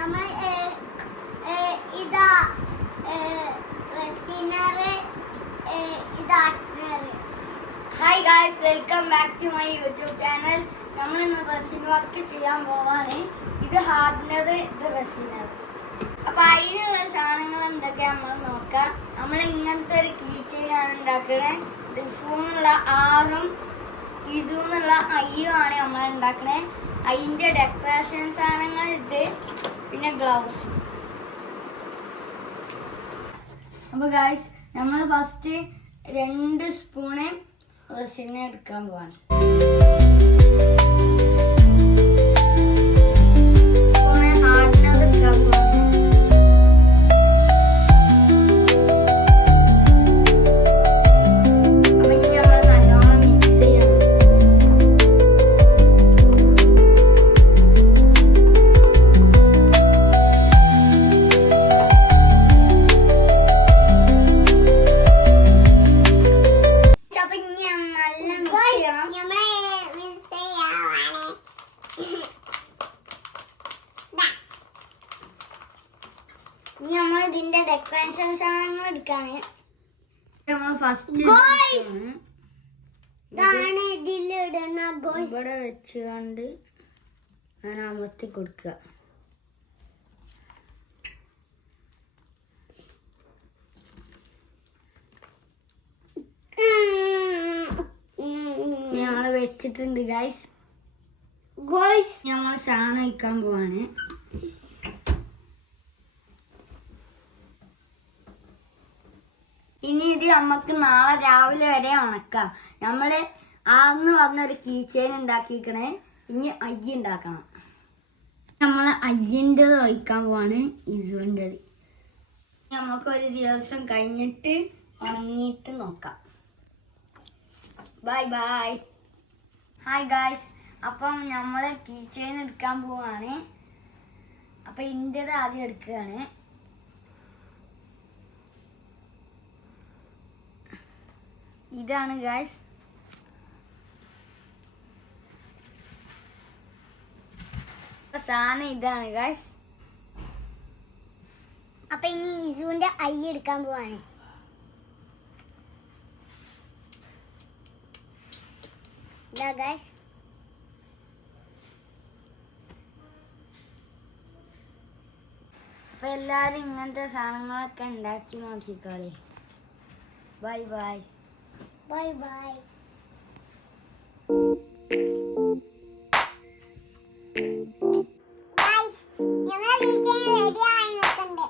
Hi guys, welcome back to my YouTube channel. നമ്മൾ ഇന്ന് resin work ചെയ്യാൻ പോവാണ്. ഇത് ഹാർഡ്നർ, ഇത് റെസിനർ. അപ്പൊ അതിനുള്ള സാധനങ്ങൾ എന്തൊക്കെയാ നമ്മൾ നോക്കാം. നമ്മൾ ഇങ്ങനത്തെ ഒരു കീ ചെയിൻ ആണ് ഉണ്ടാക്കണേ. ദിഫൂന്നുള്ള ആറും ഇസൂന്നുള്ള അയ്യും ആണ് നമ്മൾ ഉണ്ടാക്കണേ. അതിന്റെ ഡെക്കറേഷൻ സാധനങ്ങൾ ഇത്, പിന്നെ ഗ്ലൗസ്. അപ്പൊ ഗായ്സ്, നമ്മൾ ഫസ്റ്റ് 2 സ്പൂണ് റെസിൻ എടുക്കാൻ പോവാണ്. ഇനി നമ്മൾ ഇതിന്റെ ഡെക്കറേഷൻ സാധനങ്ങൾ എടുക്കാണ്. നമ്മൾ ഫസ്റ്റ് ഇവിടെ വെച്ചുകൊണ്ട് ഞാൻ അമർത്തി കൊടുക്കുക. ഞങ്ങൾ വെച്ചിട്ടുണ്ട് ഗൈസ്. ഞങ്ങൾ സാധനം വയ്ക്കാൻ പോവാണ്. ഇനി ഇത് നമുക്ക് നാളെ രാവിലെ വരെ ഉണക്കാം. നമ്മള് ആന്ന് പറഞ്ഞൊരു കീ ചെയിൻ ഉണ്ടാക്കിക്കണേ. ഇനി അയ്യ ഉണ്ടാക്കണം. നമ്മള് അയ്യൻ്റെത് വയ്ക്കാൻ പോവാണ്, ഇസുവിൻ്റെത്. നമുക്കൊരു ദിവസം കഴിഞ്ഞിട്ട് ഉണങ്ങിയിട്ട് നോക്കാം. Bye bye. ഹായ് ഗായ്സ്, അപ്പം നമ്മള് കീ ചെയിൻ എടുക്കാൻ പോവാണ്. അപ്പൊ ഇന്റേത് ആദ്യം എടുക്കുകയാണ്. ഇതാണ് ഗായ്സ്. സാധനം ഇതാണ് ഗായ്സ്. അപ്പൊ ഇനി ഇസുവിന്റെ ഐ എടുക്കാൻ പോവാണ്. ഇതാ ഗായ്സ്. അപ്പൊ എല്ലാരും ഇങ്ങനത്തെ സാധനങ്ങളൊക്കെ ഉണ്ടാക്കി നോക്കിക്കോളി. Bye bye. Bye bye. Guys, ഞങ്ങൾ വീട്ടിൽ റെഡി ആയി നിൽക്കുന്നുണ്ട്.